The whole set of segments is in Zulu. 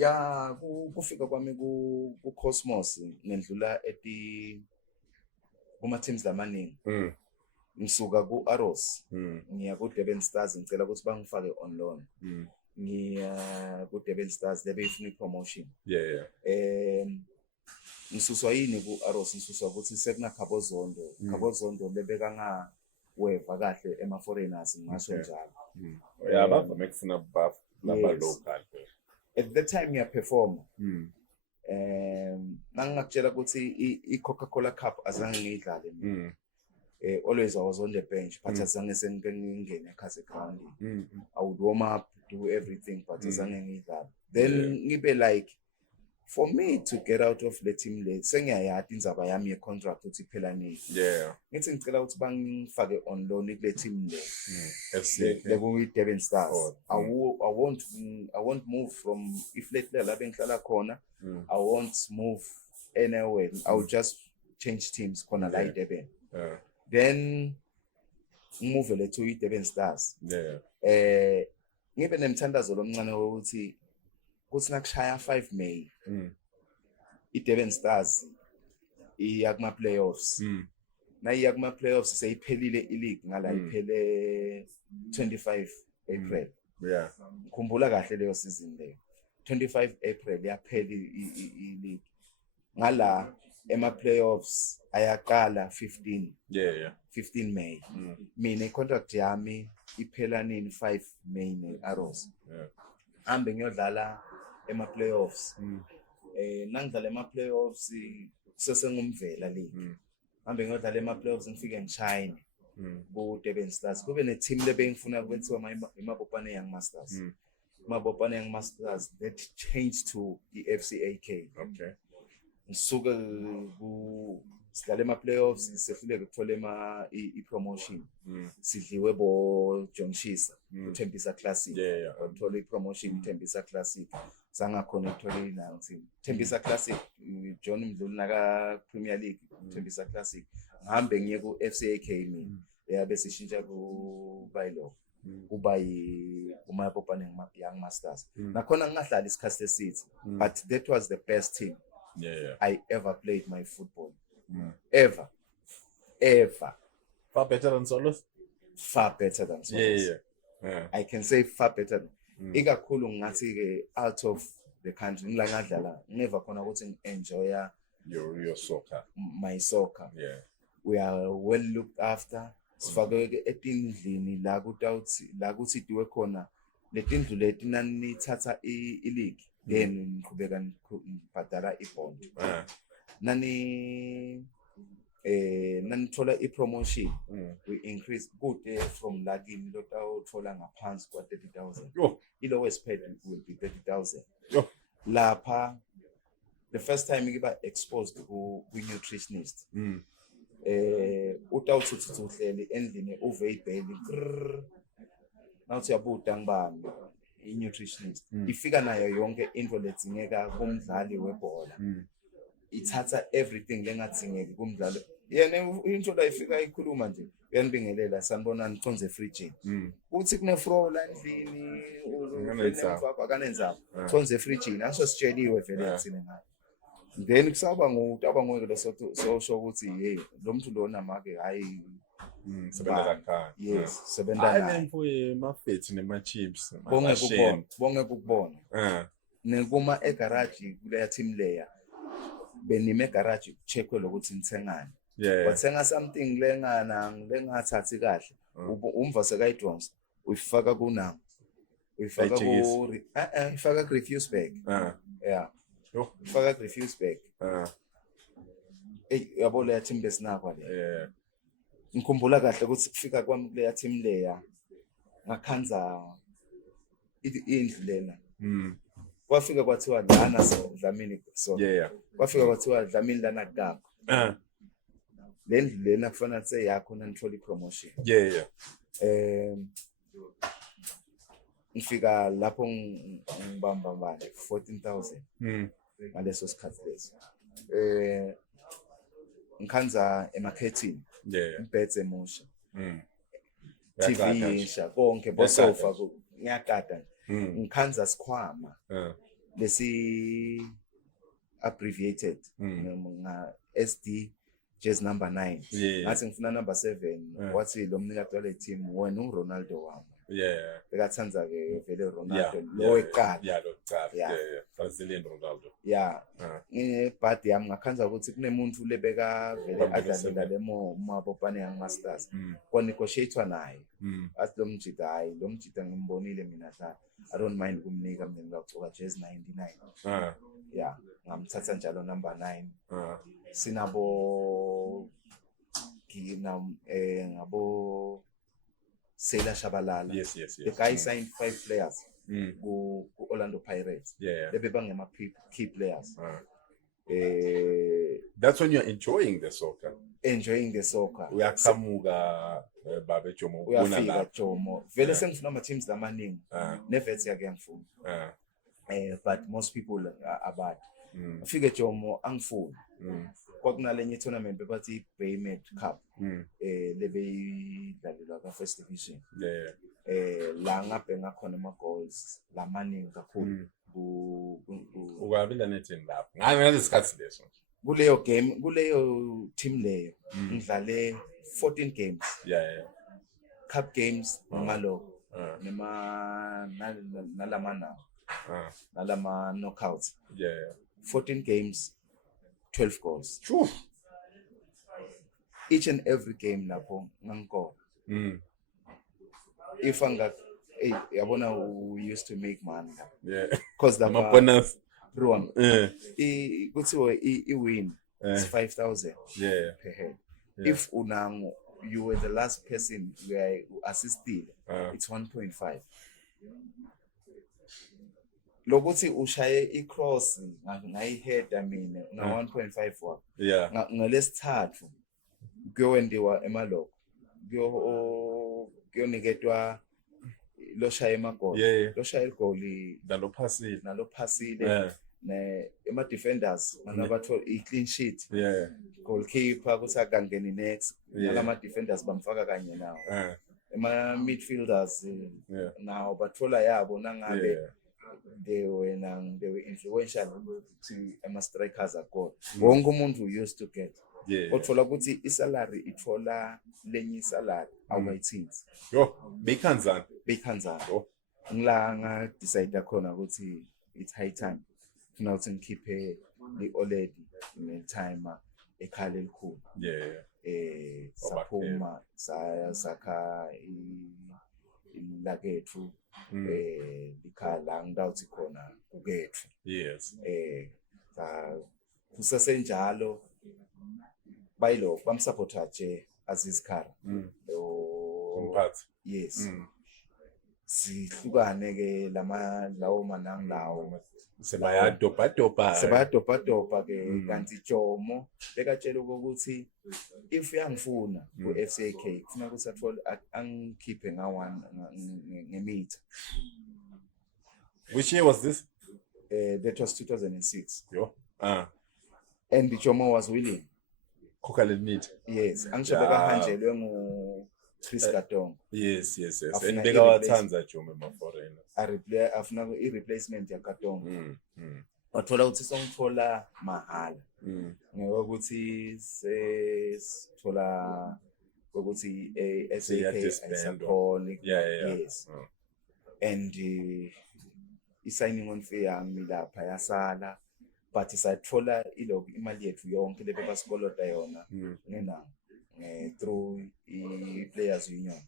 ya kufika kwami ku Cosmos ngedlula kuma teams lamaningi. Ngisuka ku Arrows ngiya ku Durban Stars ngicela ukuthi bangifake on loan. Ngiya ku Durban Stars befuna ipromotion. Ngisuswa yini ku Arrows ngisuswa ukuthi sekuna Khabo Zondo lebeka nga weva kahle ema foreigners ngasho njalo. Bavame kufuna buff laba local. At that time ngiya perform. Ngangakutshela ukuthi i-Coca-Cola Cup azange ngiyidlale mina. Always I was on the bench, but azange sengingene ekhase ground. I would warm up, do everything, but azange ngiyidlale. Then ngibe like, for me to get out of the team le sengiyayadi indzaba yami ye-contract uthi phela nini. Ngithi ngicela ukuthi bangifake on loan kule team le. Le ku-Durban Stars. I won't move from ifletlela la bengihlala khona. I won't move anywhere. I will just change teams khona la eDurban. Then move le to Durban Stars. Ngibe nemthandazo lomncane ukuthi kuthi nakushaya 5 May. iDurban Stars iya kuma playoffs. Na iya kuma playoffs seyiphelile ileague ngala iphele 25 April. Ngikhumbula kahle leyo season leyo. 25 April yaphela ileague. Ngala ema playoffs ayaqala 15. 15 May. Mina icontract yami iphela nini 5 May ne-Arrows. Hambe ngiyodlala ema playoffs. Nangidlala ema playoffs sesengumvela league. Hambe ngiyodlala ema playoffs ngifike ngishine ku Durban Stars. Kube ne team lebengifuna kwenziwa iMabopane Young Masters. Mabopane Young Masters that changed to FCAK. Ngisuka ku sidlala ema playoffs sefike ukuthola i-promotion. Sidliwe bo John Shisa uThembisa Classic. Uthola i-promotion uThembisa Classic. Sangakhona ukuthola i-19. Thembisa Classic John Mdluli naka Premier League Thembisa Classic. Ngihambe ngiye ku FCAK mina. Yabe sishintsha ku Baylo. Kuba uMabopane Young Masters. Nakhona ngingahlala isikhathi eside, but that was the best team I ever played my football. Ever. Far better than Solos? Far better than Solos. I can say far better. Ikakhulu ngathi ke out of the country ngila ngadlala never khona ukuthi enjoy your soccer. My soccer. We are well looked after. Sifake etindlini la kuthi diwe khona letindlu leti nanithatha i-league then ngiqhubeka ngibhadala ibond. Nanithola i-promotion, we increase good from lakini lotawuthola ngaphansi kwa 30,000. I-lowest paid will be 30,000. Lapha the first time ngiba exposed ku-nutritionist. Utawuthuthi uhleli endlini uve ibheli nawuthi yabuda ngibani i-nutritionist ifika nayo yonke into ledzingeka kumdlali webhola. Ithatha everything lengadingeki kumdlalo. Yena into la ifika ikhuluma nje uyanibingelela sanibona niconze fridge. Uthi kune fro la endlini ufanele akanenzaba. Conze fridge naso sitsheliwe vele thina ngayo. Then kusaba ngutaba ngoyike so ukuthi hey lo muntu lona make hayi sebenza kanjani. Yes, sebenza la. Ayemfuye mafethi nema chips. Bonge ukubona. Nekuma egarage kule team layer. Benime garage check lokuthi nithengani. Wathenga something lengathathi kahle. Umva sekayidonsa. Uyifaka kunanga. Uyifaka ku ifaka ku refuse bag. Faka ku refuse bag. Yabo le team besinakwa le. Ngikhumbula kahle ukuthi kufika kwami le team leya ngakhanza indlu lena. Kwafika kwathiwa lana Dlamini so. Kwafika kwathiwa Dlamini lana Gap. Le ndlu lena kufanele say yakho nanithola ipromotion. Ngifika lapho ngibamba manje 14,000 ngaleso sikhathi leso. Ngikhanza emarketing. Ibhedze emusha. TV isha konke bosofa ngiyakada. Ngikhanza sikhwama. lesi abbreviated nga SD jersey number 9 ngathi ngifuna number 7 wathi lo mnikati wale team wena uRonaldo wami bekathanda ke vele Ronaldo lo eqala Brazilian Ronaldo but yami ngakhanza ukuthi kunemuntu lebeka vele adlalela lemo mabopane yang masters konegotiatewa naye athi lo mjida ngimbonile mina dla I don't mind kumnika mina ngicela jersey 99 ngamthatha njalo number 9 sinabo ngabo Sela Shabalala. Yes. The guy signed 5 players ku Orlando Pirates. They bangema key players. That's when you're enjoying the soccer. Uyaqhamuka babe Jomo uyafika Jomo. Vele sengifuna ama teams lamaningi. Nevets yake ngifuna. But most people are bad. Ufike Jomo angifuni. Kwakunalenye tournament bebathi Baymed Cup lebeyidlalelwa ka first division la ngabhenga khona ama goals lamaningi kakhulu ukabila nethi lapho ngalesi leso kuleyo game kuleyo team leyo ngidlale 14 games cup games ngaloko nalama knockouts 14 games 12 goals. Each and every game lapho ngangiko. If yabona we used to make money. Because the bonus Ruan. Kuthiwa I-win is 5,000 per head. If you were the last person who assisted, it's 1.5. Lokuthi ushaye i-cross ngayihead mina na 1.5 wakho ngalesithathu kuyowendiwa emaloko kuyoniketwa lo shaya emagoli lo shaya igoli nalo phasile ema defenders manabathola i-clean sheet goalkeeper kuthi akangeni next nalama defenders bamfaka kanye nawo ema midfielders nawo bathola yabo nangabe they were influential to strikers ago wonke umuntu used to get uthola ukuthi isalary ithola lenye salary awayithini bekhanzana ngila decide khona ukuthi it's high time funa ukuthi ngikhiphe iOLED ne-timer ekhala elikhulu saphuma sakha ilakethu ikhala ngidawuthi khona ukethu kusesenjalo bayilo bamsupporta nje Aziz Khara umphathi sihlukane ke lawo manangilawo sebayadobha ke kanti Jomo bekatshela ukuthi if uyangifuna ku FCK kufuna ukuthi athole angikhiphe nga1 ngemeter. Which year was this? That was 2006. And Jomo was willing. Khokha le meter. Yes, angisho bekahanjelwe ngu Chris Katong. Yes. And bekawathanza Jomo ema-foreigner. Afuna i-replacement ya Katong. Wathola ukuthi songithola mahala. Ngokuthi sithola ukuthi SAK support. Yes. And i-signing on fee yami lapha yasala. But isathola imali yethu yonke lebebasikolota yona ngena through i-players union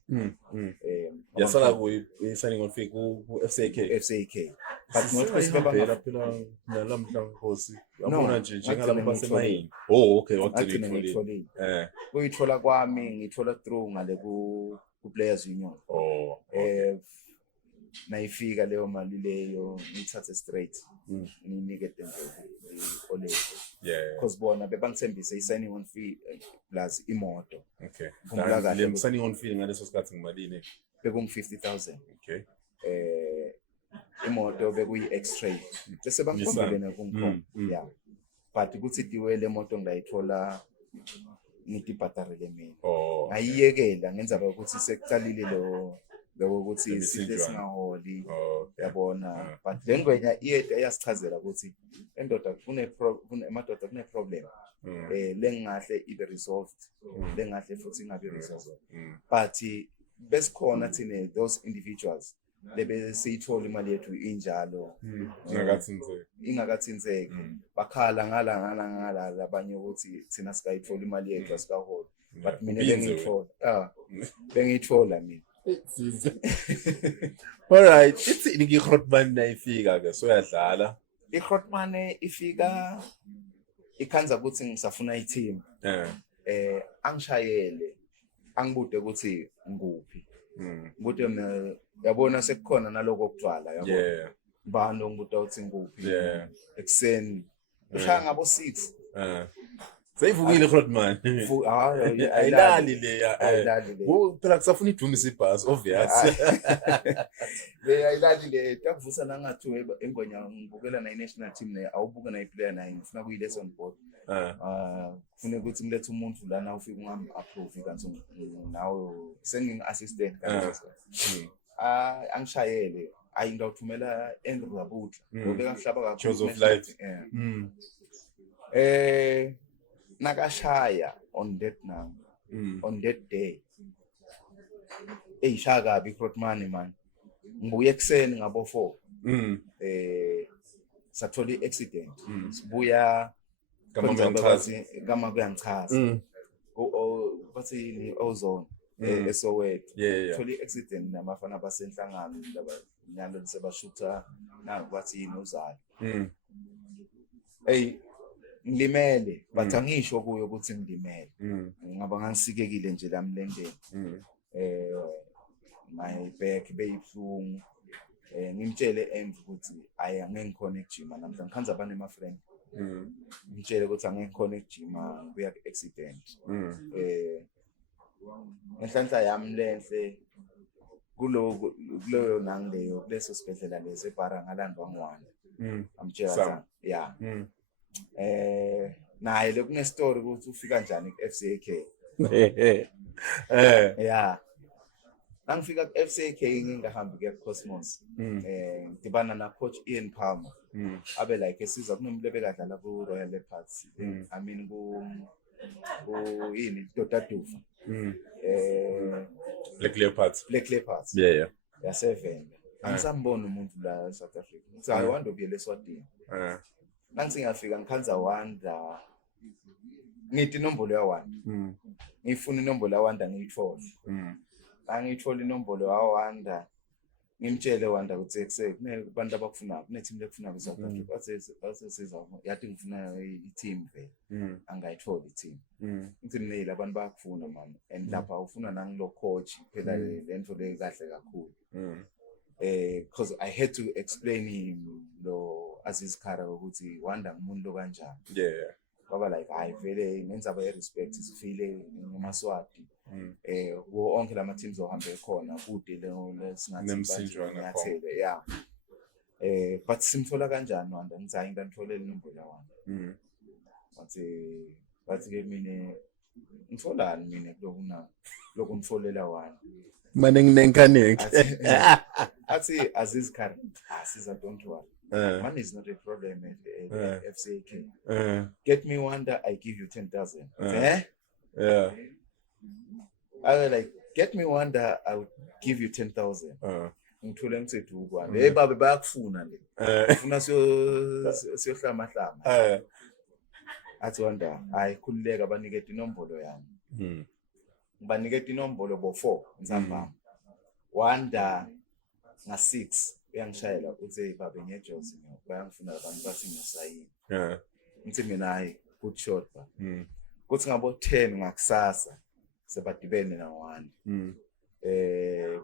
yasala ku-signing on fee ku FCK but not kusibeba phela nalamhla Nkosi yabona nje njengalabo basemayini okay wakutholile kuyithola kwami ngithola through ngale ku-players union nayifika leyo mali leyo ngithathe straight nginikete nje iOLED because bona bebangithembise i-signing on fee plus imoto le signing on fee ngaleso sikhathi ngimalini bekungu-50,000 imoto bekuyi-X-Ray bese bangikhombele nakungikhomba but kuthi diwele moto ngayithola ngidibhatarile mina ngayiyekela ngenza ukuthi sekuqalile lo ukuthi sihle singahola ayitholi yabona but le ngwenya iyasichazela ukuthi endoda emadoda kune problem lengahle ibe resolved lengahle futhi ingabe resolved but besikhona thina those individuals lebe siyithola imali yethu injalo ingakathinzeki bakhala ngala labanye ukuthi thina sikayithola imali yethu asikaholi but mina bengiyithola mina. Alright, ithini iGrootman nayifika ke soyadlala iGrootman ifika ikhanza ukuthi ngisafuna i-team angishayele angibude ukuthi nguphi ukuthi yabona sekukhona naloko okujwala yabona bani ongibuda ukuthi nguphi ekseni ushaya ngabo 6 seyivukile iGrootman ayilali le phela kusafuna idumisa ibhasi obvious le ayilali le takuvusa nangathi engwenya ngibukela national team ne awubuka na iplayer naye ngifuna kuyi lesson board kufuna ukuthi ngilethe umuntu lana ufike ungam approve kanti nawe sengingi assistant kanti angishayele ayingawuthumela Andrew Rabutla obeka mhlaba kakhulu Joseph Light nakashaya on that day eyishaya kabi iGrootman man ngibuye ekseni ngabo 4 sathola i-accident sibuya kama kuyangichaza bathi ni ozone eSoweto thola i-accident namafana basenhlangano nalo sebashutha nabathi yini uzalo ngilimele but angisho kuyo ukuthi ngilimele ngaba ngangisikekile nje lamlendeni my back beyibhlungu ngimtshele Env ukuthi angengkhona ekujima namhlanje ngikhanza abane ma friend ngitshele ukuthi angengkhona ekujima kuya ku accident ngenhlanhla yami lenhle kuloyo nangileyo kuleso sibedlela lezi eBara ngalandwa ngwane amtshela naye le kune story ukuthi ufika kanjani ku FCK nangifika ku FCK ngingahambi ke Cosmos ngidibana na coach Ian Palmer abe like esiza kunomlebe kadlala ku Royal Leopards I mean ku yini Dotaduva Black Leopards ya7 angisambona umuntu la South Africa ngithi I want to be leSwatini nangingafika ngikhanza wanda ngithi inombolo ya1 ngifuna inombolo ya1 ngiyithola angithola inombolo ya1 ngimtshele wanda ukuthi ekuse kunabantu abakufuna kuneteam lekufuna South Africa base siza yathi ngifuna i-team vele angayithola i-team ngithi mail abantu bayakufuna man and lapha ufuna nangilo coach phela lento le kahle kakhulu because I had to explain him lo Aziz Khara ukuthi wanda umuntu lo kanjani baba like hayi vele nenza aba respect sifile ngoMaswati wo onke lama teams ohambe khona kude le singathi nyathele but simthola kanjani wanda ngithi hayi ngantholela inombolo ya1 bathi ke mina ngitholani mina lokhu ngitholela 1 mane nginenkaneki athi Aziz Khara siza don't worry money is not a problem at FCK get me wonder I give you 10,000 I was like get me wonder I would give you 10,000 ngithole ngithethe ukwane babe bayakufuna le ufuna siyohlama athi wanda hayi khulileka banikete inombolo yami banikete inombolo bo4 nzamba wanda nga6 uyangishayela uthi babe ngeJozi bayangifuna abantu bathi ngisayini ngithi mina hayi good shot ba kuthi ngabo 10 ngakusasa sebadibene na1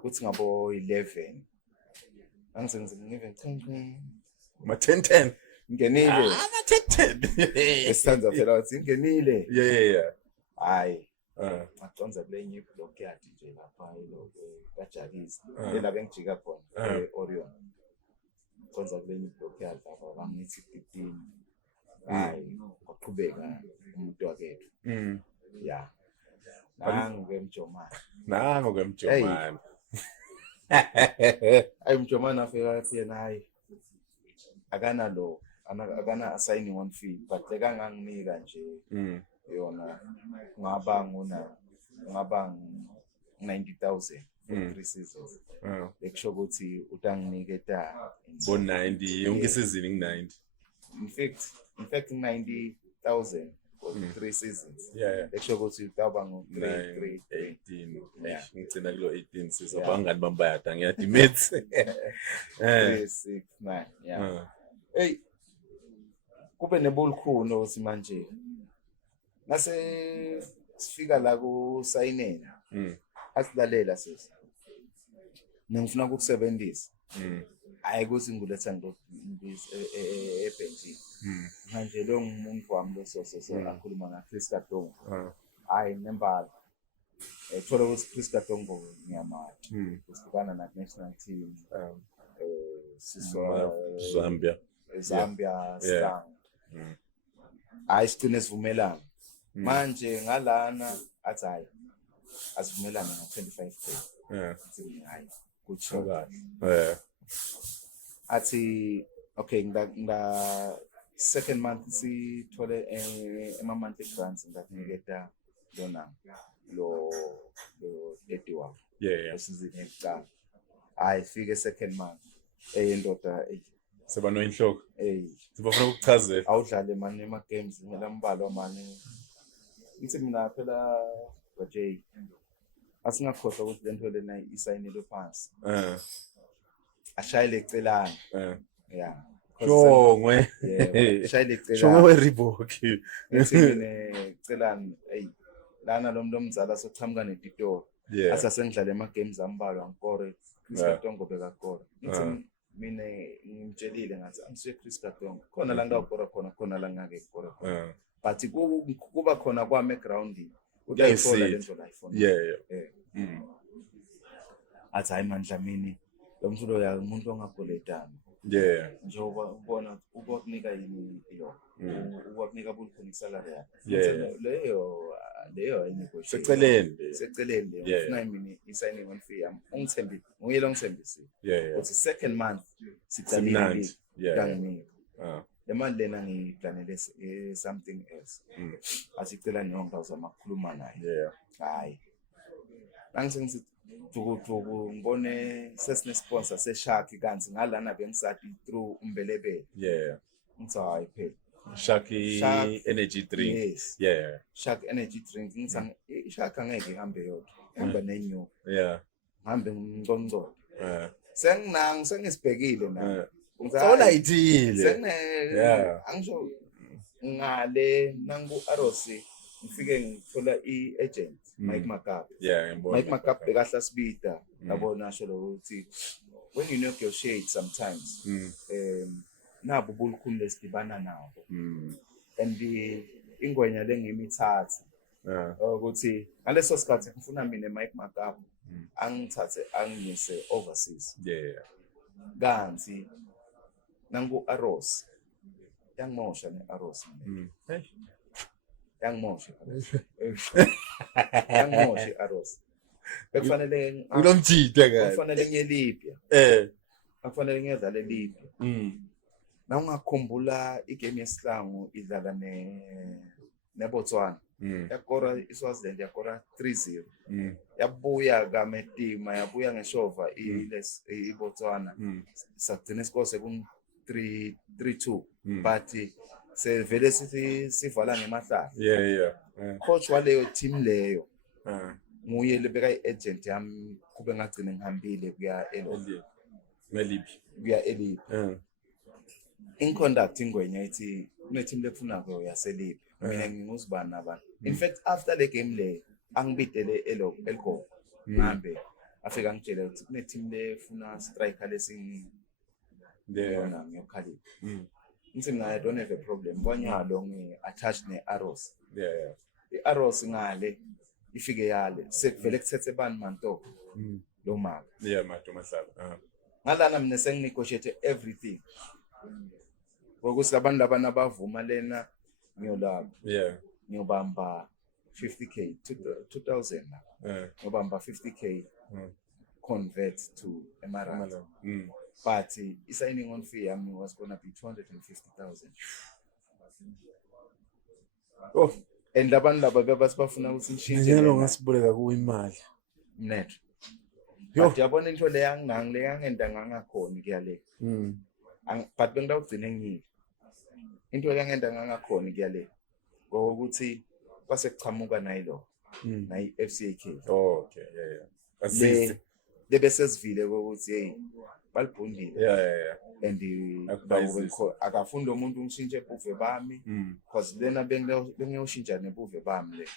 kuthi ngabo 11 angisenze ngive ma 10 ngenile ma 10 esanza phela uthi ngenile hayi ngaqonza kule nye block yakhe nje lapha lo kaJaliza la bengijika khona Orion ngaqonza kule nye block yakhe lapha bangithi 15 hayi waqhubeka umuntu wakethu nangu ke Mjomani Ayi mjomana afika athi yena hayi akanalo akana assigning on fee but lekanganginika nje yona ngaba 90,000 for 3 seasons. Lekusho ukuthi utanginiketa bo 90 yonke isizini ngi 90. In fact 90,000 for 3 seasons. Yeah. Lekusho ukuthi utaba ngo 18. Yeah. Ngicina kulo 18 season bangani bambayada ngiyadimit. 3 6 9 yeah. Hey kube nebolukhulu ukuthi manje ngase sifika la ku sayinela asilalela sisi ngifuna ukukusebenzisa hayi ukuthi ngiletha ebhenjini manje lo ngumuntu wami lo so akhuluma na Chris Kadongo hayi nembala thola ukuthi Chris Kadongo ngiyamala usikana na national team siswa Zambia Slang hayi sigcine sivumelana manje ngalana athi hayi asivumelana ngo 25k hayi kutsho kahle athi okay ngida second month sithole monthly grants ngakuniketa lona lo 81 esizini ekuqala hayi fike second month eyindoda seba no inhloko sibafuna ukuchazela awudlale manje ema games ngelambalo manje ngithi mina phela J asingakhohlwa ukuthi lento lena isayinile phansi ashayile ecelana yeah shongwe ashayile ecelana shongwe weReebok ngithi mina ecelana lana lo mzala sochamuka netito asasengidlala ema games ambalwa ngikore Chris Kadongo bekakora ngithi mina ngimtshelile ngathi angisiye Chris Kadongo khona la ngakora khona la ngake kora but kuba khona kwami eground utayifona lento la ifona athi hayi mandla mini lo muntu lo ya umuntu ongagoletana njengoba ubona ukunika yini iyo ukunika bukhona salary leyo seceleni ufuna mini i-signing on fee yami ungithembi nguye lo ngithembisile uthi second month siqalile ngani le mali lena ngiplanele something else asicela nyonga uzamakhuluma naye hayi nangisengithi duku ngibone sesine sponsor seShark kanzi ngalana bengisathi through umbelebele ngithi hayi phela Shark energy drink yes. Shark energy drink ngithi iShark angeke ihambe yodwa ihamba nenyo ngihambe ngicongco sengisibhekile na solayithile angisho ngale nangu Arosi ngifike ngithola i-agent Mike Makap Mike Makap bekahla sibida yabona sho lo ukuthi when you negotiate sometimes nabo bulukhulu lesidibana nabo and ingwenya lengimithatha ukuthi ngaleso sikhathi ngifuna mina Mike Makap angithathe angise overseas kanti nangu Aros yangimosha ne-Aros yangimosha i-Aros bekufanele unomjida kahle kufanele ngiyelipya akufanele ngiyadlala elipya na ungakhumbula igame yesihlangu idlala neBotswana yakora iSwaziland yakora 3-0 yabuya kaMetima yabuya ngeshova iBotswana sagcina isikose ku 3-2 but sevele sithi sivala ngemahlala coach waleyo team leyo nguye lebeka iagent yami kube ngagcina ngihambile kuya Eliphi in conduct ingwenya ithi kune team lefuna ko yaseliphi mina nginguzibani nabantu in fact after the game le angibidele elgo ngambe afika ngitshela ukuthi kune team lefuna striker lesing yona ngiyokhalipha ngithi mina I don't have a problem bonyalo ngi-attach ne-Aros i-Aros ngale ifike yale sekuvele kuthethe bani manto lo mama Mato Mahlaba ngalana mina senginegotiate everything ngokuthi abantu labana bavuma lena ngiyolapha ngiyobamba 50k 2000 ngiyobamba 50k convert to Emirates. But signing on fee was gonna be 250,000. Oh, and labantu laba bebasibafuna ukuthi nishintshe njalo ngasiboleka kuwe imali. Mnetho. Yo. But yabona into le yangenda ngangakhona kuyale. But bengidawugcina ngiyile. Into yangenda ngangakhona kuyale. Ngokuthi kwase kuchamuka nayilo. Nayi FCK. Oh, okay, yeah. Asisi. Lebese sivile ukuthi hey balibhundile. Yeah. And akafunda umuntu ungishintshe ebuve bami because lena bengiyoshintsha nebuve bami le.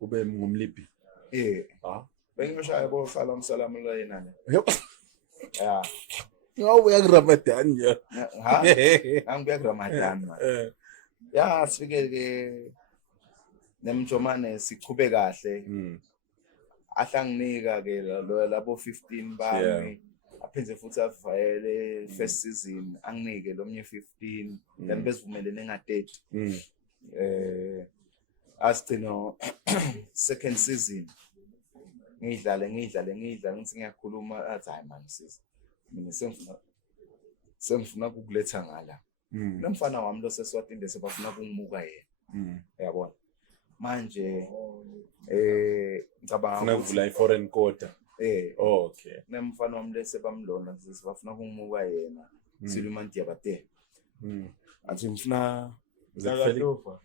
Ube ngumliphi? Bengiyoshaya bo salam la yena ne. Yeah. Ngawe kuRamadan nje. Angibuya kuRamadan man. Yeah, sifike ke nemjomane sichube kahle. Ahlanginika ke labo 15 bami. Aphenze futhi avayele first season anginike lomnye 15 then besivumelene nga30 asithino second season ngidlale ngithi ngiyakhuluma athi hayi man sis mina semfuna ukukuletha ngala nomfana wami lo seSwatini sebafuna ukungimuka yena uyabona manje ngicabanga ukuvula i-foreign quota. Okay. Nemfana wami lese bamlona sibafuna ukungimuka yena Siluma Diabate. Athi ngifuna Zakatuva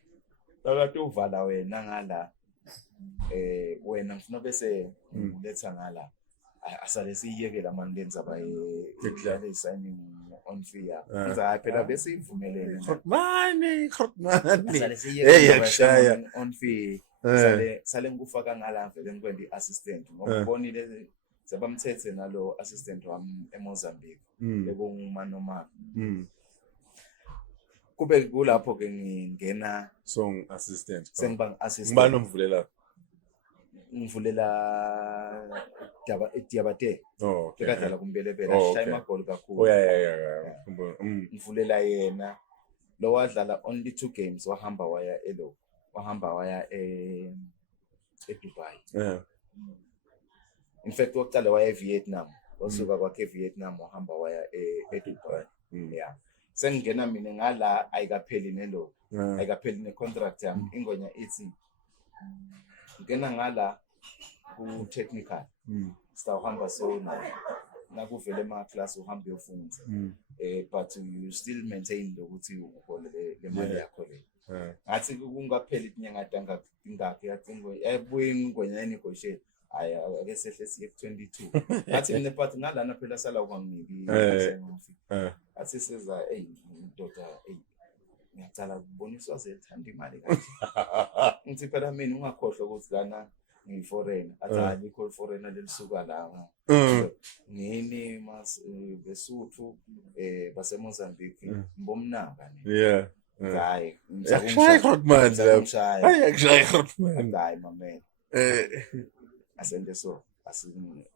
la wena ngala wena ngifuna bese ngiletha ngala asale siyekela manje lenza ba signing on fee ya. Ngiza phela bese ivumelene. Khotmani. Asale siyekela on fee. Sale ngikufaka ngala vele ngikwendi assistant ngoba ngibonile sebamthethe nalo assistant wami eMozambique ekungumano kube kulapho ke ngingena song assistant sengibang assistant ngibani omvulela Diabate bekadlala kumbelebela shaya amagoli kakhulu ngivulela yena lo wadlala only 2 games wahamba waya eDubai. In fact waqala waya eVietnam wasuka kwakhe eVietnam wahamba waya eDubai. Yeah, sengena mina ngala ayikapheli nelo ayikapheli necontract yami ingonya ithi ngena ngala ku technical sitawuhamba so nakuvele ama class uhamba uyofunda but you still maintain ukuthi ukhole le mali yakho le. Ngathi kungapheli inyanga ingakho yathingo ebuye ngonyana negotiate ake sehle siye 22 ngathi mina but ngalana phela sala kwangiki athi seza ndoda ngiyacala ukuboniswa zelithanda imali kanje ngithi phela mina ungakhohlwa ukuthi lana ngiforeigner athi ayikho foreigner lelisuka la ngini besuthu baseMozambique mbomnanga ne. Hayi Ngishaya Khotman. Hayi mama asente so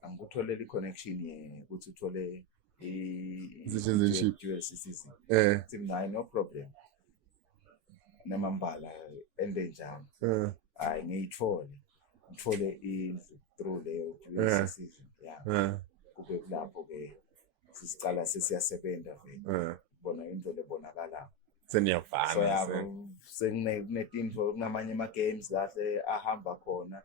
angikutholela i-connection ukuthi uthole citizenship dual citizen nayi no problem namambala ende njani hayi ngithole indlu through leyo dual citizen kube lapho ke sisicala sesiyasebenza vele bona into lebonakala seniyafana senginetinto kunamanye ama games kahle ahamba khona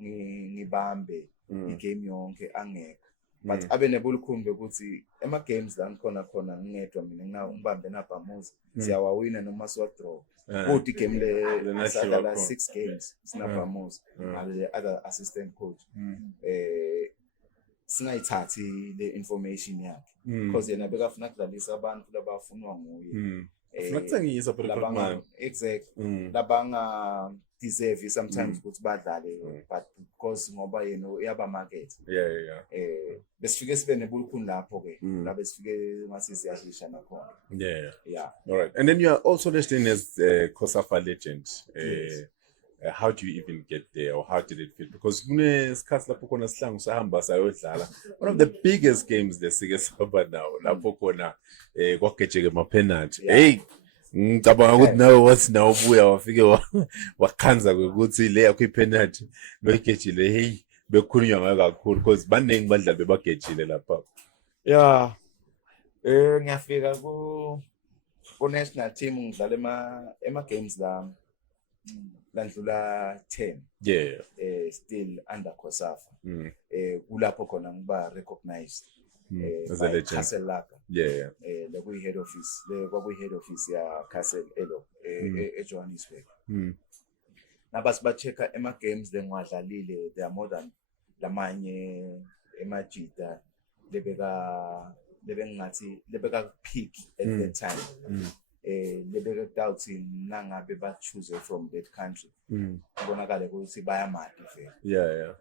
ngibambe igame yonke angekho but abe nebulukhumbe ukuthi ema games la khona ngedwa mina ngibambe naBhamuza siyawawina noma siwa draw kodwa igame le sadala 6 games sinaBhamuza ngale other assistant coach singayithathi le information yakhe because yena bekafuna ukudlalisa abantu labafunwa nguye Ngiyacengisa phela Khotman. Exactly. Labanga deserve sometimes ukuthi badlale but because ngoba yena uyaba market. Yeah. Besifike sibe nebulukhuni lapho ke. La besifike masisiyashisha nakhona. Yeah. All right. And then you are also listed as COSAFA legend. How do you even get there, or how did it feel? Because kunesikhathi lapho khona sihlangu sahamba sayodlala one of the biggest games lesike saba now lapho khona kwagejeke ama penalty. Hey, ngicabanga ukuthi nawe wathi nawo ubuya wafike wakhanza ukuthi le yakho ipenalty lo igejile hey bekukhulunywa ngayo kakhulu because baningi badlali bebagejile lapha. Yeah. Ngiyafika ku national team ngidlala ema games landlula 10. Yeah. Still under COSAFA. Kulapho khona ngiba recognized. As a legend. Castle Laka. Yeah. Kwakuyi head office. Kwakuyi head office ya Castle eJohannesburg. Nabasi ba-check-a ema games lengiwadlalile, there are more than lamanye emajita lebeka peak at that time. Lebeka doubt nangabe ba choose from that country. Kubonakala ukuthi bayamadi vele. Yeah.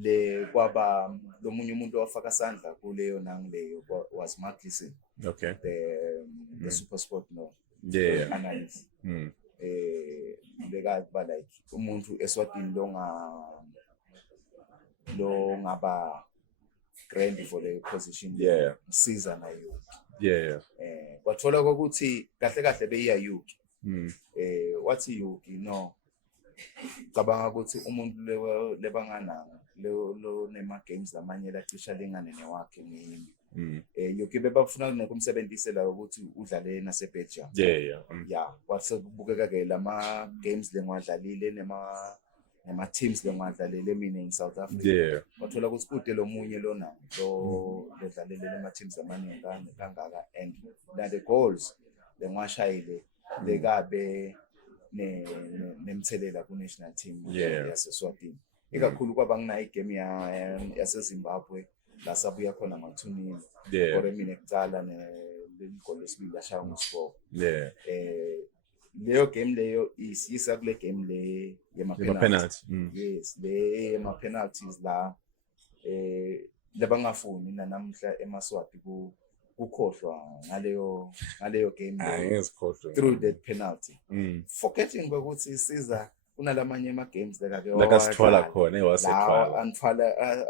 Le kwaba lo munye umuntu wafaka sandla kuleyo nangileyo was Mark Leeson. Okay. The super sport no. Yeah. Analyst. Leka ba like umuntu eSwatini lo ngaba grand for the position. Yeah. Msiza nayo. Yeah. Kwathola ukuthi kahle beyiya Yuki. Wathi Yuki no. Cabanga ukuthi umuntu lebangana lo nema games lamanye lacisha lengane newakhe ngimi. Yuki bebafuna nekumsebenzisela ukuthi udlale naseBelgium. Yeah. Yeah, kwase kubukeka ke lama games lengwadlalile nema teams lengwadlalile mina in South Africa. Yeah. Wathola ukuthi kude lo munye lona lo dlalele lema teams amaningi kangaka and the goals lengwashayile lekabe nemthelela ku national team yaseSwatini. Ikakhulu kwabangina igame yaseZimbabwe la sabuya khona ngo-2-0. Kore mina ekucala neligoli lesibili lashaya ngo-4. Yeah. Leyo game leyo isisa kule game le penalty. Yes, le yema penalties la lebangafuni namhla eMaswati kukhohlwa ngaleyo game through that penalty. Forgetting ukuthi siza kunalamanye ama games like sithola khona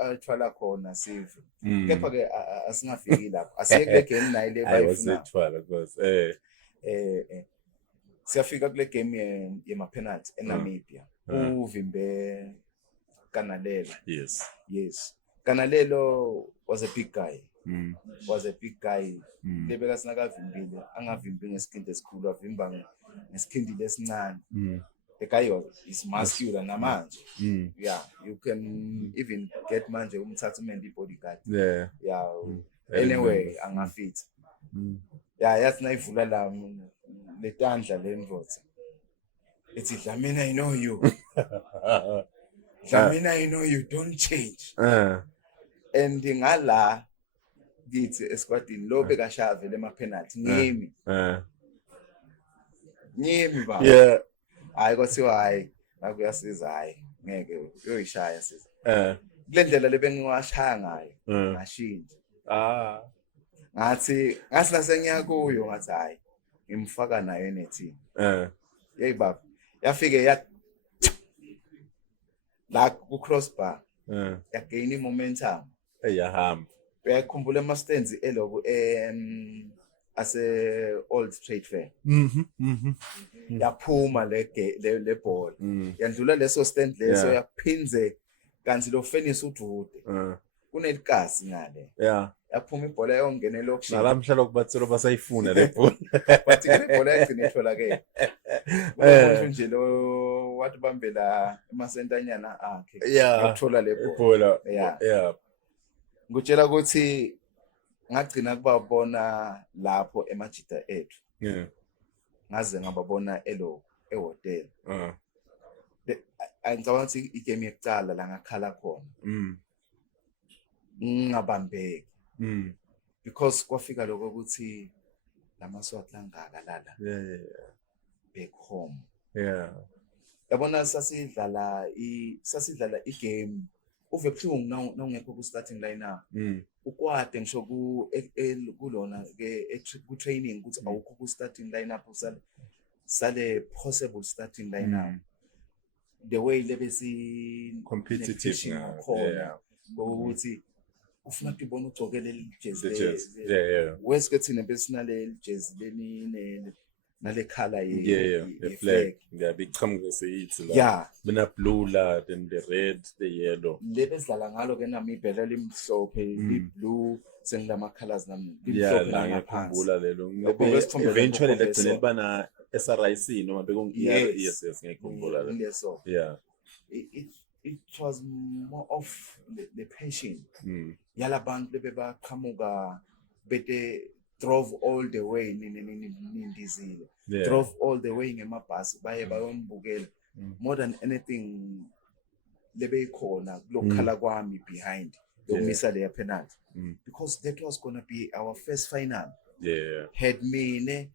athwala khona sive. Kepha ke asingafiki lapho. Asiye kule game nayo le bayifuna. Siyafika kule game yema penalty eNamibia. Uvimbe Kanalela. Yes. Kanalelo was a big guy. Lebeka sinakavimbile angavimbi ngesikhindi esikhulu avimba ngesikhindi lesincane. The guy is muscular namanje. Yeah, you can even get manje umthatha umendi bodyguard. Yeah. Anyway, angafit. Yeah, yathi nayivula la letandla lendvodza. It's Dlamini, I know you. Dlamini, I know you don't change. And ngala githi eSwatini lo bekashaya vele ema penalty ngimi. Ngimi ba. Yeah. Hayi kwathiwa hayi nakuyasiza hayi ngeke uyoyishaya siza. Kule ndlela lebengiwashaya ngayo ngashintsha. Ngathi nasengiya kuyo ngathi hayi ngimfaka nayo enethi. Hey baba yafike la ku crossbar. Yagain momentum. Yahamba. Uyakhumbula ama stands eloku ase Old Trade Fair. Yaphuma le ball. Yandlula leso stand leso yaphinze kanti lo fenisi udude. Kunelikasi ngale. Yeah. Yaphuma ibhola yongena lokho. Nalamhla lokubathelo basayifuna le ball. Bathi ke ibhola yagcina itholakele. Umuntu nje lo wathi bambela emasentanyana akhe. Ukuthola le ball. Yeah. Ngutshela ukuthi ngagcina kubabona lapho emajita ethu. Ngaze ngababona ehotel. Ngicabanga ukuthi igame yekucala la ngakhala khona. Ngabambeki. Because kwafika lokho ukuthi lamaswati langaka lala. Back home. Yabona sasidlala igame uve buhlungu nawungekho ku starting lineup. Ukwade ngisho kulona ke ku training ukuthi awukho ku starting lineup sale possible starting lineup. The way lebesi competitive khona ukuthi ufuna ukubona ugcokele leli jezi. Yeah. Weske thina besinale jezi lenine nale color the flag. Yeah, big it's yeah bina blue la, then the red, the yellow. lebesidlala ngalo ke nami ibhele limhlophe li-blue sengilama colors nami Yeah, limhlophe la nangaphansi ngiyakhumbula lelo. Eventually Eventually legcine libana SRIC noma bekung yes ngiyakhumbula lelo. leso Yeah. it was more of the passion yalabantu lebebaqhamuka bete drove all the way nindizile drove all the way ngemabhasi baye bayombukela more than anything lebeyikhona kulokhala kwami behind yokumisa leya penalty because that was gonna be our first final had mine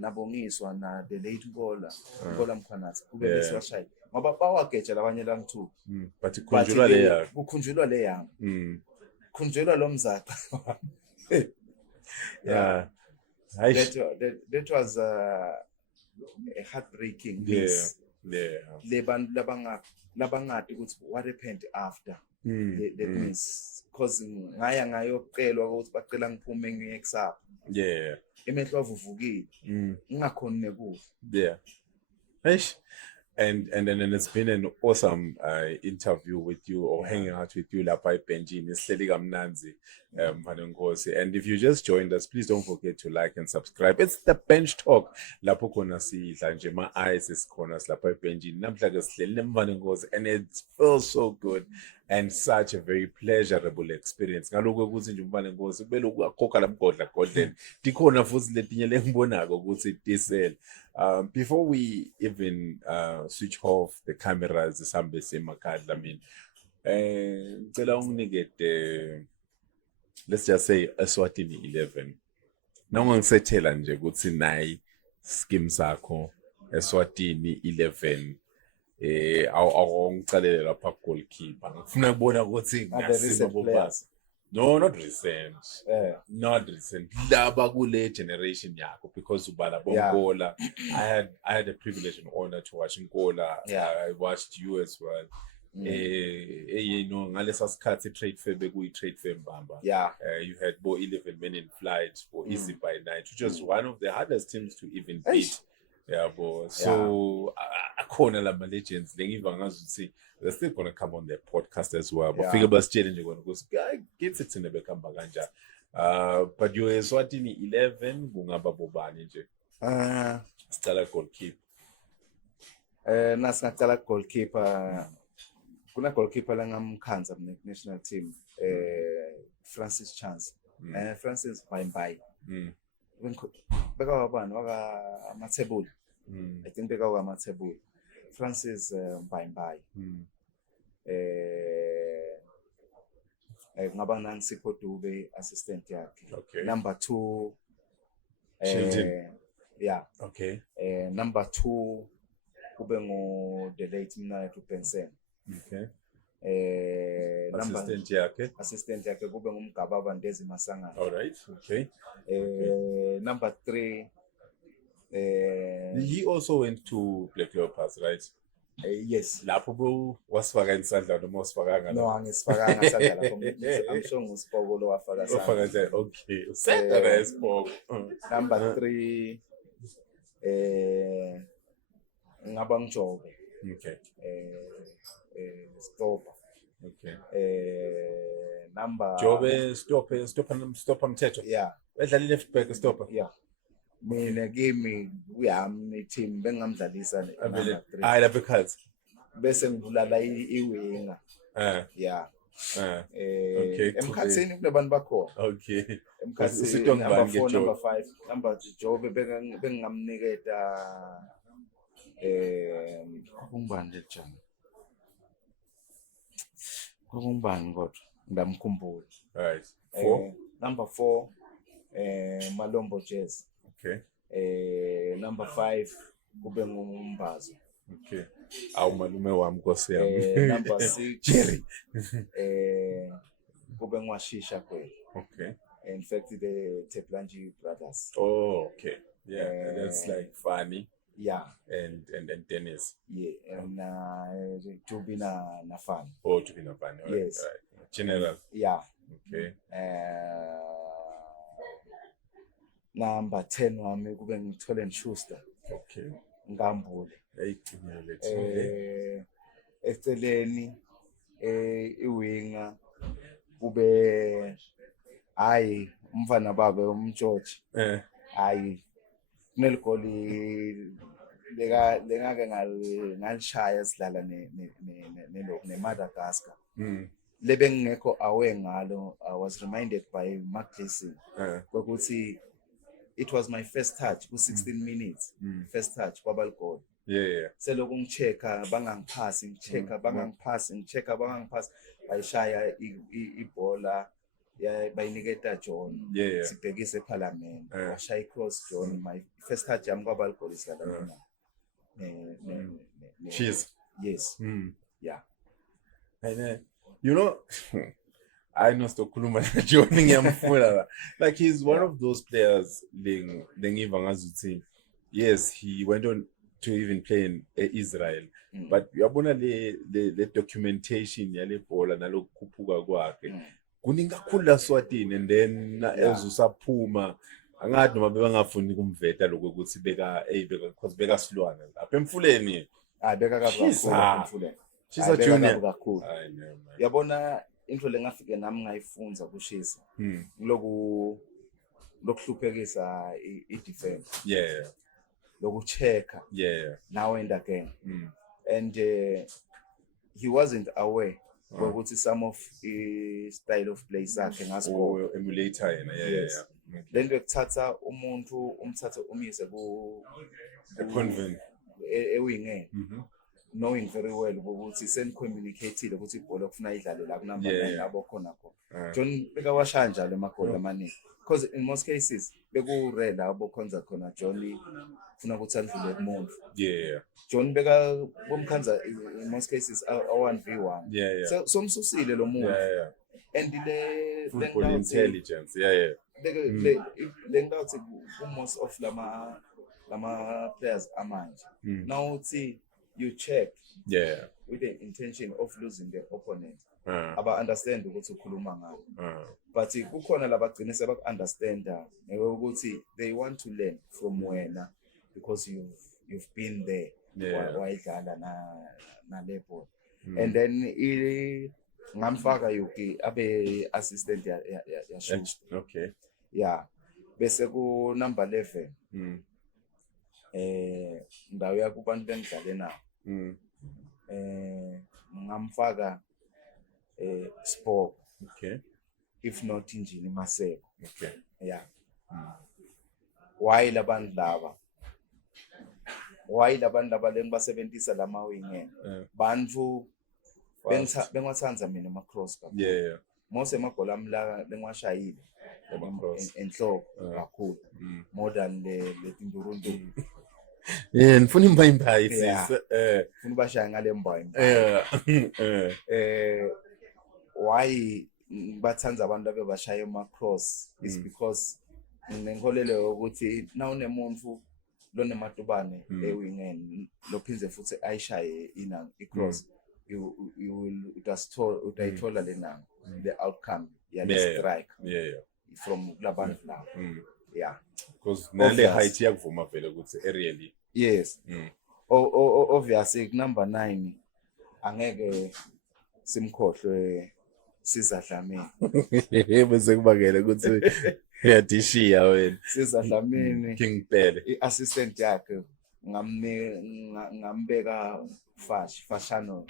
nabongiswa na the late Ngola Mkhwanazi kube besibashaya ngoba bawageja labanye lang2 but ikhunjulwa leya kukhunjulwa leya khunjulwa lo mzaca yeah that was a heartbreaking news le bantu labangati ukuthi what happened after that news because ngaya ngayocelwa ukuthi bacela ngiphume ngiyekusapha emehlo avuvukile ngingakhoni nekufa And then it's been an awesome interview with you or hanging out with you lapha ebenjini sihleli kamnanzi Mfanenkosi. And if you just joined us, please don't forget to like and subscribe. It's the Bench Talk lapho khona sidla nje ma-ice esikhona silapha ebenjini namhla ke sihleli neMfanenkosi and it feels so good and such a very pleasurable experience. Ngalokho ukuthi nje uMfanenkosi kubele ukukhokha lamgodla godleni dikhona futhi letinye lengibonako ukuthi tisel. Before we even switch off the cameras, sihambe semakhadla mina ngicela unginike let's just say Eswatini 11 noma ngisethela nje ukuthi nayi scheme sakho Eswatini 11 awungicalele lapha goalkeeper ngifuna ukubona ukuthi ngasima bobasi. No, not recent. Not recent. Laba kule generation yakho because ubala bongola. I had the privilege and honor to watch Ngola. I watched you as well. You know, ngalesa sikhathi trade fair bekuyi trade fair mbamba. You had Bo 11 men in flight for Easy by Night, which was one of the hardest teams to even beat. Yeah, but so akhona lama legends lengiva ngazuthi they're still gonna come on their podcast as well. But figure bus challenge gonna go get it in the bekamba kanja. But you Eswatini 11 kungaba bobani nje. Stella goalkeeper. Nasingacala goalkeeper kuna goalkeeper la ngamkhanza national team Francis Chance. Francis Bye. Beka wabani waka amathebuli. I think beka waka amathebuli. Francis Bye. Ngaba Nancy Dube assistant yakhe. Number 2 Okay. Number 2 kube ngo the late mina to Benson. Okay. Assistant yakhe kube ngumgaba Bandezi Masanga. All right. Okay. Number 3 he also went to Black Leopards, right? Yes. Lapho wasifaka isandla noma wasifaka no angisifakanga isandla lapho I'm sure ngusipoko lo wafaka isandla. Okay. Usenda isipoko. Number 3 ngaba ngijobe. Okay. Stopper. Okay. Number Jobe stopper Mthetho. Yeah. Wedlala left back stopper. Yeah. Mina kimi uyami team bengamdlalisa number 3. Hayi lapha ekhaya. Bese ngibulala iwinga. Yeah. Okay. Emkhathini kunabantu bakhona. Okay. Emkhathini number 4 number 5 number Jobe bengamniketa ngubani lejana. Ngubani kodwa ngidamkhumbula. Right. 4 number 4 Malombo Jazz. Okay. Number 5 kube ngumbazo. Okay. Malume wami Nkosi yami. Number 6 Jerry. Kube ngwashisha kweli. Okay. In fact the Teplanji brothers. Oh, okay. Yeah, that's like funny. Yeah. And Dennis. Yeah, and to be na fun. Oh, to be na fun. Yes. Right. General. Yeah. Okay. number 10 wami kube ngithole Schuster Okay. Ngambule Hey, eceleni iwinga kube hayi umfana babe umJoji hayi kuneligoli lengake ngalishaya sidlala neMadagascar lebe ngekho awe ngalo. I was reminded by Mark Gleason ukuthi it was my first touch ku 16 minutes first touch kwaba goal. Seloku ngichecka bangangiphasi ngichecka bangangiphasi bayishaya ibhola bayiniketa John sibhekise eParliament washaya cross John my first touch yami kwaba goal isidlala cheers. Yes. Yeah. And you know, I know Stokuluma joining him. Like he's one of those players. Yes, he went on to even play in Israel. But yabona le documentation yale bhola nalokukhuphuka kwakhe. Kuningi kakhulu la Swatini and then ezusaphuma angathi noma bebangafuni kumveta lokho ukuthi because beka silwana lapha emfuleni. Beka kakhulu emfuleni. Shisa Junior. Yabona into lengafike nami ngayifunza kushisa. Lokuhluphekisa i-defense. Lokuchecka. Now and again. And he wasn't aware ukuthi some of style of play zakhe ngasko emulator yena. Then bekuthatha umuntu umthathe umise convent ewingeni. Knowing very well ukuthi communicated ukuthi ibhola kufuna idlale la kunamba 9 abo khona khona. John bekawashaya njalo emagoli amaningi because in most cases bekurela abo khonza khona John ufuna ukuthi andlule kumuntu. John beka bomkhanza in most cases a 1v1. So umsusile lo muntu. And the football intelligence. Lengathi most of lama players amanje. Now see you check with the intention of losing the opponent. Aba understand ukuthi ukhuluma ngalo. But kukhona labagcina sebaku-understanda ukuthi they want to learn from wena because you've been there wayidlala na level. And then ngamfaka Yuki abe assistant ya shoot. Okay. Yeah. Bese ku number 11 ndawo yakubantu bengidlale nawo. Ngamfaka Sport. Okay. If not Injini Maseko. Okay. Yeah. Why labantu laba lengibasebenzisa lama wingeni bantu bengathanda mina ama cross kakhulu. Mose amagoli amla lengwashayile enhloko kakhulu more than le tindurundu. Ngifuna imbayimbayi sisi ufuna bashaya ngale mbayimbayi. Why bathanza abantu abebashaya ama cross is because nengikholele ukuthi na unemuntu lonematubane ewingeni lophinze futhi ayishaye i-cross utayithola lena the outcome yale strike from labantu labo. Because nale height yakuvuma vele ukuthi really obviously number 9 angeke simkhohlwe Siza Dlamini. Bese kubakela ukuthi uyadishiya wena. Siza Dlamini King Pele i-assistant yakhe ngambeka Fashano.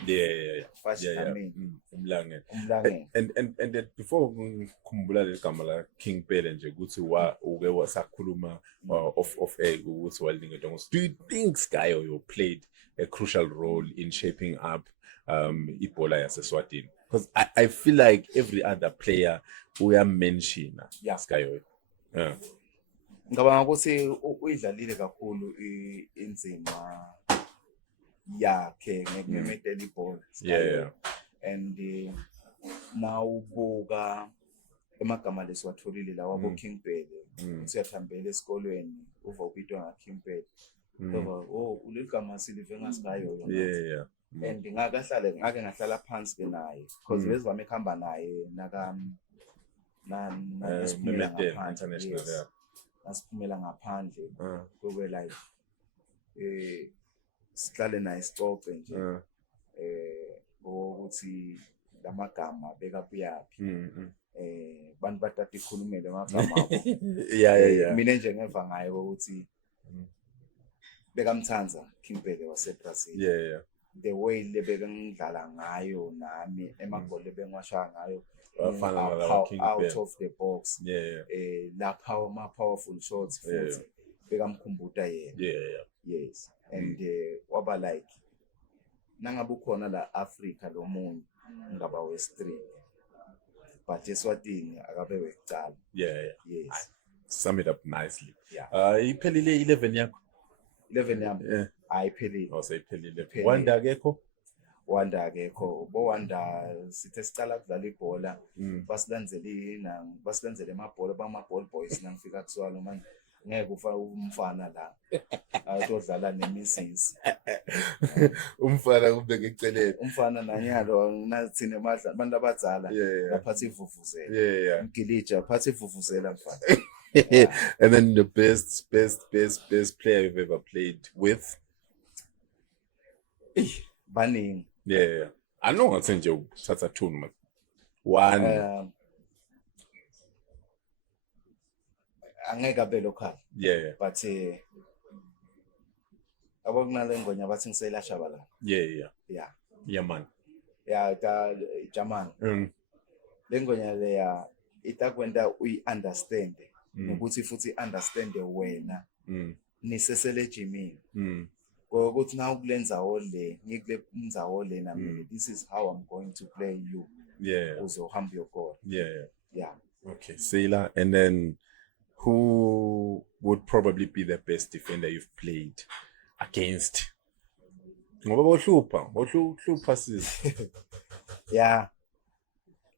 Umlangeni. And before ngikhumbula legama la King Pele nje ukuthi uke wasakhuluma of egg ukuthi walinga ngos. Do you think Skayo played a crucial role in shaping up ibhola yaseSwatini? Because I feel like every other player we are mentioning Skayo. Ngicabanga ukuthi uyidlalile kakhulu inzima yakhe ngemedeli ball. And now ubuka emagama lesiwatholile la wabo King Pele usiyathambela esikolweni uva ubitwa nga King Pele. Ulegama silive ngaSkayo. And ngake ngahlala phansi ke naye because bezivame ekhamba naye naka na International. asiphumela ngaphandle kube like sihlale naye sixoxe nje ukuthi lamagama bekaphi bantu batata ikhulumele amagama abo mina nje ngeva ngayo ukuthi bekamthanza Kimpele waseBrazil the way lebekangidlala ngayo nami emagoli bengiwashaya ngayo out of the box lapha ama powerful shots futhi bekamkhumbuta yena yes and waba like nangabe ukhona la Africa lo muntu ngaba we-3 but Eswatini akabe wekucala yes sum it up nicely iphelile 11 yakho 11 yami ayiphelile sayiphelile Wanda akekho bo Wanda sithe sicala ukudlala ibhola basilandzele amabhola bama-ball boys nangifika kuswalo manje ngeke ufa umfana la ayodlala nemisisi umfana kubeke eceleni umfana nanyalo nathi nemadla abantu abadzala baphatha ivuvuzela ngilija phatha ivuvuzela mfana and then the best player you've ever played with baningi I know ngathi nje uthatha two one angeke abe local but abakunale ngonya bathi ngisela Shabalala man ta German lengonya leya itakwenda uyi-understand nokuthi futhi understand wena nisesele jimini ukuthi na ukulenzawo le ngikule nzawo le nami this is how I'm going to play you uzohamba yokho okay Sela and then who would probably be the best defender you've played against ngoba bohlupha sizi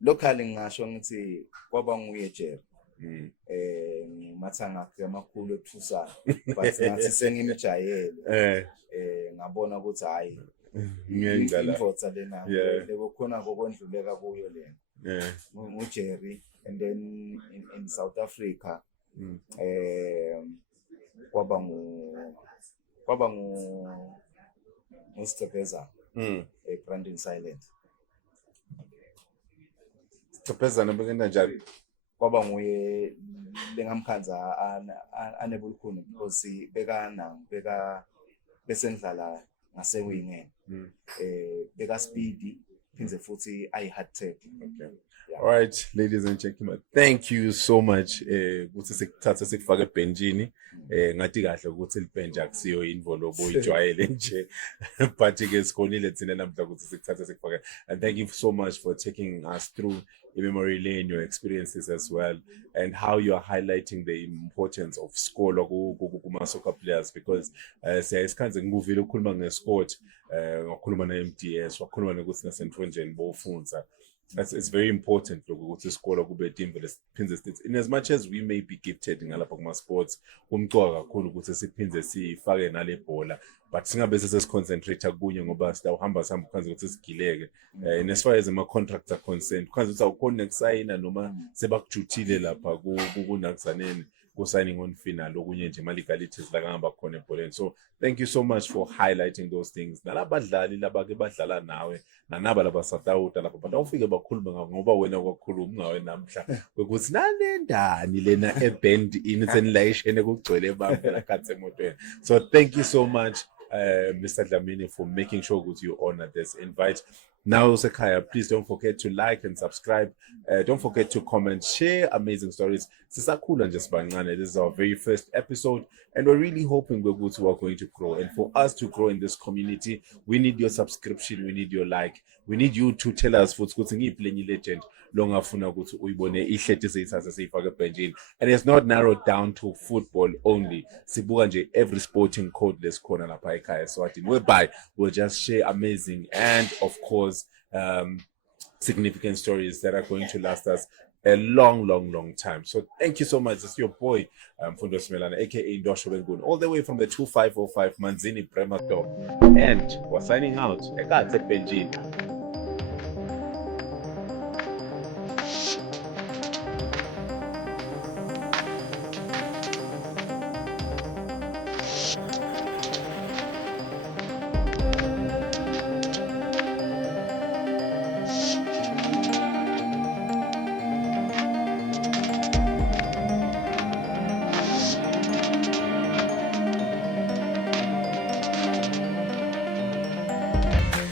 locally ngisho ngithi kwaba nguye Jerry ngimathanga kamakhulu ephusana but ngathi sengimjayele ngabona ukuthi hayi ngiyengala lena lekukhona kokwendluleka kuyo lena nguJerry and then in South Africa kwaba ngu Stepeza Brandon Silent Stepeza nabekenda njalo kwaba nguye lengamkhanza anebulukhuni because beka besendlala ngasewingeni beka speed phinze futhi hard tackle all right ladies and gentlemen thank you so much ukuthi sikuthatha sikufake ebenchini ngathi kahle ukuthi libench akusiyo involve oyijwayele nje but ke sikhonile thina namhla ukuthi sikuthatha sikufake and thank you so much for taking us through memory lane your experiences as well and how you are highlighting the importance of score kuma soccer players because siyayisikhanze ngikuvile ukukhuluma ngesport ngakhuluma na MDS wakhuluma nokuthi nasentonjeni bofunza it's very important ukuthi isikole kube team vele siphinze sithi in as much as we may be gifted ngalapha kuma sports kumcoka kakhulu ukuthi siphinze sifake nale bhola but singabe sesiconcentrate kunye ngoba sitawuhamba sihamba khanze ukuthi sigileke and as far as ama contracts are concerned khanze ukuthi awukhona ukusayina noma sebakujuthile lapha kunakuzaneni signing on final okunye nje legalities la kangaba khona ebholeni so thank you so much for highlighting those things nalabadlali labake badlala nawe nanaba labasatawuta lapha but awufike bakhuluma ngoba wena kwakhuluma ngawe namhla ukuthi nalendani lena eband insenlation ekugcwele bambe la khathe emotweni so thank you so much Mr. Dlamini for making sure that you honor this invite. Now, Sekaya, please don't forget to like and subscribe. Don't forget to comment, share amazing stories. This is our very first episode, and we're really hoping we're going to grow. And for us to grow in this community, we need your subscription, we need your like, we need you to tell us what's going to be legend. And it's not narrowed down to football only. Every sporting code let's corner whereby we'll just share amazing and of course significant stories that are going to last us a long time. So thank you so much. This is your boy Fundo Smelana, aka Ndosho Bengun, all the way from the 2505 Manzini Premator, and we're signing out. Benji. Bye.